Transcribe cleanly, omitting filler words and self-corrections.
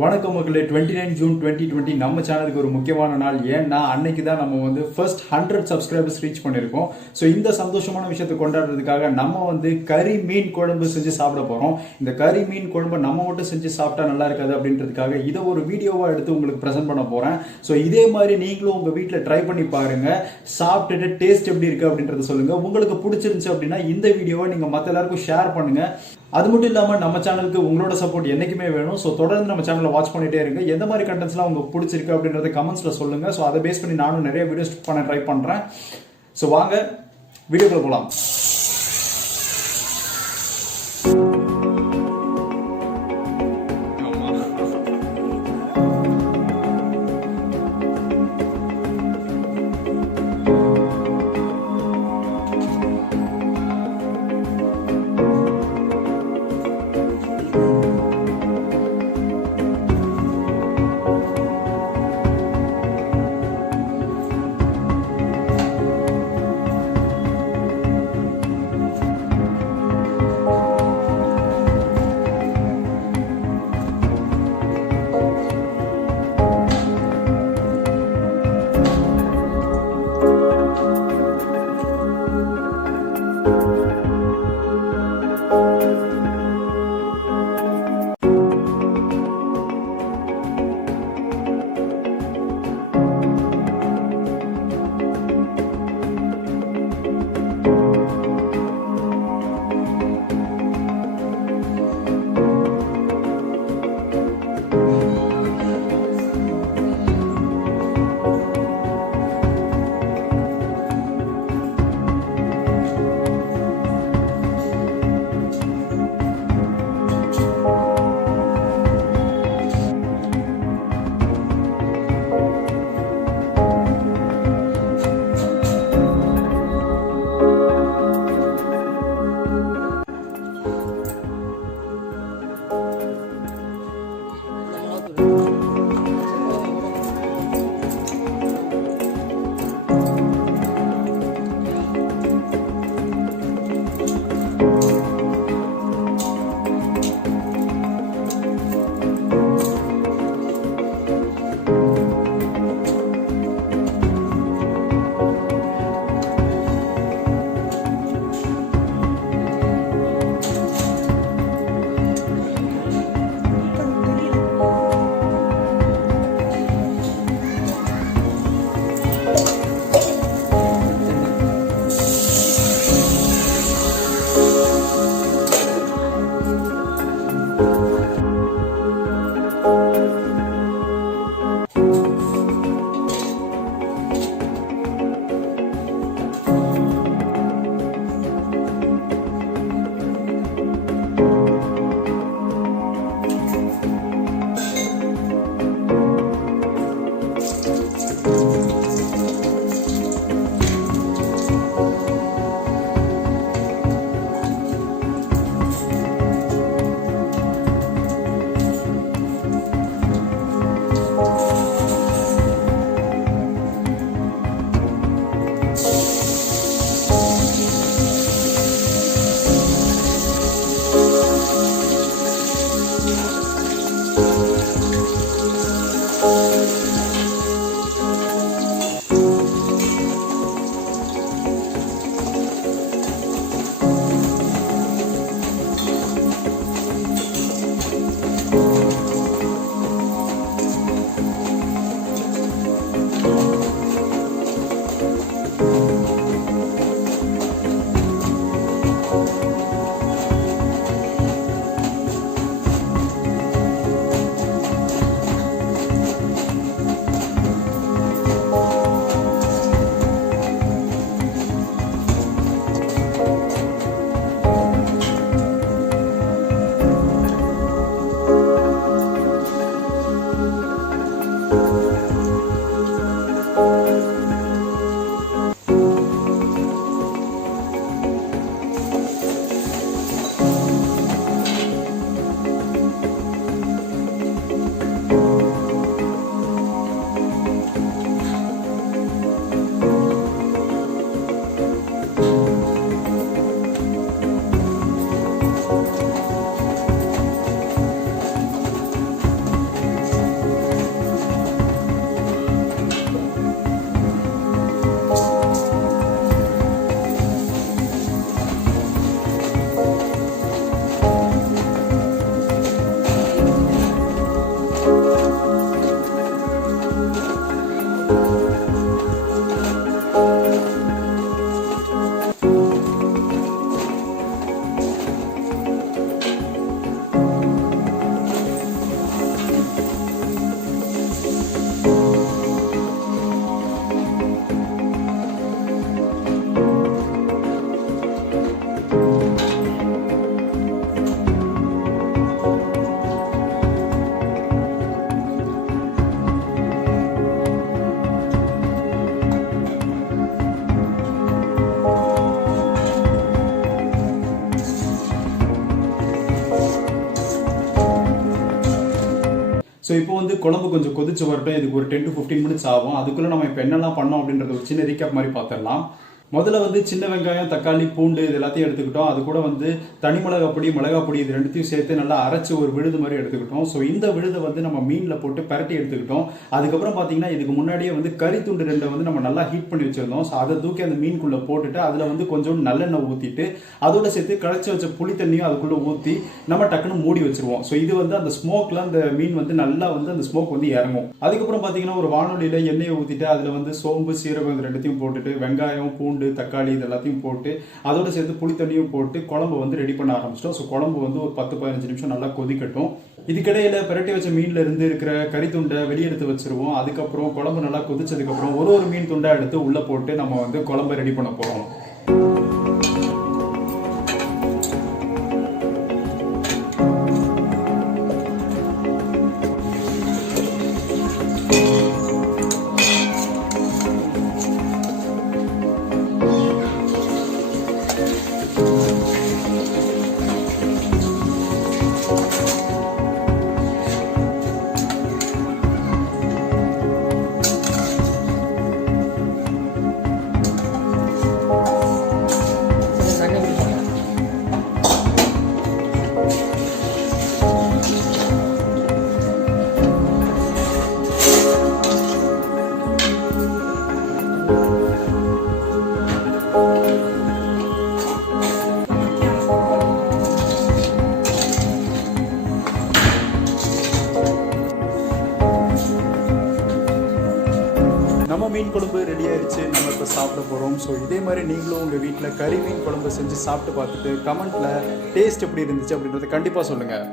வணக்கம் மக்களே. 29 ஜூன் 2020 நம்ம சேனலுக்கு ஒரு முக்கியமான நாள். ஏன்னா அன்னைக்கு தான் நம்ம வந்து ஃபர்ஸ்ட் 100 சப்ஸ்கிரைபர்ஸ் ரீச் பண்ணியிருக்கோம். ஸோ இந்த சந்தோஷமான விஷயத்தை கொண்டாடுறதுக்காக நம்ம வந்து கறி மீன் குழம்பு செஞ்சு சாப்பிட போகிறோம். இந்த கறி மீன் குழம்பு நம்ம மட்டும் செஞ்சு சாப்பிட்டா நல்லா இருக்காது அப்படின்றதுக்காக இதை ஒரு வீடியோவாக எடுத்து உங்களுக்கு ப்ரெசென்ட் பண்ண போகிறேன். ஸோ இதே மாதிரி நீங்களும் உங்கள் வீட்டில் ட்ரை பண்ணி பாருங்க. சாப்பிட்டுட்டு டேஸ்ட் எப்படி இருக்கு அப்படின்றத சொல்லுங்க. உங்களுக்கு பிடிச்சிருந்துச்சு அப்படின்னா இந்த வீடியோவை நீங்கள் மற்ற எல்லாருக்கும் ஷேர் பண்ணுங்க. அது மட்டும் இல்லாமல் நம்ம சேனலுக்கு உங்களோட சப்போர்ட் என்னைக்குமே வேணும். ஸோ தொடர்ந்து நம்ம சேனலை வாட்ச் பண்ணிட்டே இருங்க. எந்த மாதிரி கண்டென்ட்ஸ்லாம் உங்களுக்கு பிடிச்சிருக்கு அப்படின்றத கமெண்ட்ஸில் சொல்லுங்க. ஸோ அதை பேஸ் பண்ணி நானும் நிறைய வீடியோஸ் பண்ண ட்ரை பண்ணுறேன். ஸோ வாங்க வீடியோக்குள்ள போகலாம். ஸோ இப்போ வந்து குழம்பு கொஞ்சம் கொதிச்சு வரட்டும். இதுக்கு ஒரு 10 to 15 மினிட்ஸ் ஆகும். அதுக்குள்ளே நம்ம இப்போ என்னெல்லாம் பண்ணோம் அப்படின்றது ஒரு சின்ன ரீகேப் மாதிரி பார்த்துடலாம். முதல்ல வந்து சின்ன வெங்காயம், தக்காளி, பூண்டு இது எல்லாத்தையும் எடுத்துக்கிட்டோம். அது கூட வந்து தனி மிளகா பொடி, மிளகா பொடி இது ரெண்டுத்தையும் சேர்த்து நல்லா அரைச்சி ஒரு விழுது மாதிரி எடுத்துக்கிட்டோம். ஸோ இந்த விழுதை வந்து நம்ம மீனில் போட்டு பரட்டி எடுத்துக்கிட்டோம். அதுக்கப்புறம் பார்த்தீங்கன்னா இதுக்கு முன்னாடியே வந்து கறி துண்டு ரெண்டை வந்து நம்ம நல்லா ஹீட் பண்ணி வச்சிருந்தோம். ஸோ அதை தூக்கி அந்த மீனுக்குள்ளே போட்டுட்டு அதில் வந்து கொஞ்சம் நல்லெண்ணெய் ஊற்றிட்டு அதோட சேர்த்து களைச்சி வச்ச புளி தண்ணியும் அதுக்குள்ளே ஊற்றி நம்ம டக்குன்னு மூடி வச்சிருவோம். ஸோ இது வந்து அந்த ஸ்மோக்ல அந்த மீன் வந்து நல்லா வந்து அந்த ஸ்மோக் வந்து இறங்கும். அதுக்கப்புறம் பார்த்தீங்கன்னா ஒரு வானொலியில் எண்ணெயை ஊற்றிட்டு அதில் வந்து சோம்பு, சீரகம் இது ரெண்டுத்தையும் போட்டுட்டு வெங்காயம், பூண்டு, தக்காளி இது எல்லாத்தையும் போட்டு அதோட சேர்த்து புளி தண்ணியும் போட்டு குழம்பு வந்து ரெடி பண்ண ஆரம்பிச்சிட்டோம். ஸோ குழம்பு வந்து ஒரு 10-15 நிமிஷம் நல்லா கொதிக்கட்டும். இதுக்கிடையில பிரட்டி வச்ச மீன்ல இருந்து இருக்கிற கறி துண்டை வெளியெடுத்து வச்சிருவோம். அதுக்கப்புறம் குழம்பு நல்லா கொதிச்சதுக்கப்புறம் ஒரு மீன் துண்டா எடுத்து உள்ள போட்டு நம்ம வந்து குழம்பை ரெடி பண்ண போறோம். நம்ம மீன் குழம்பு ரெடி ஆயிடுச்சு. நம்ம இப்போ சாப்பிட போகிறோம். ஸோ இதே மாதிரி நீங்களும் உங்கள் வீட்டில் கறி மீன் குழம்பு செஞ்சு சாப்பிட்டு பார்த்துட்டு கமெண்ட்டில் டேஸ்ட் எப்படி இருந்துச்சு அப்படின்றத கண்டிப்பாக சொல்லுங்கள்.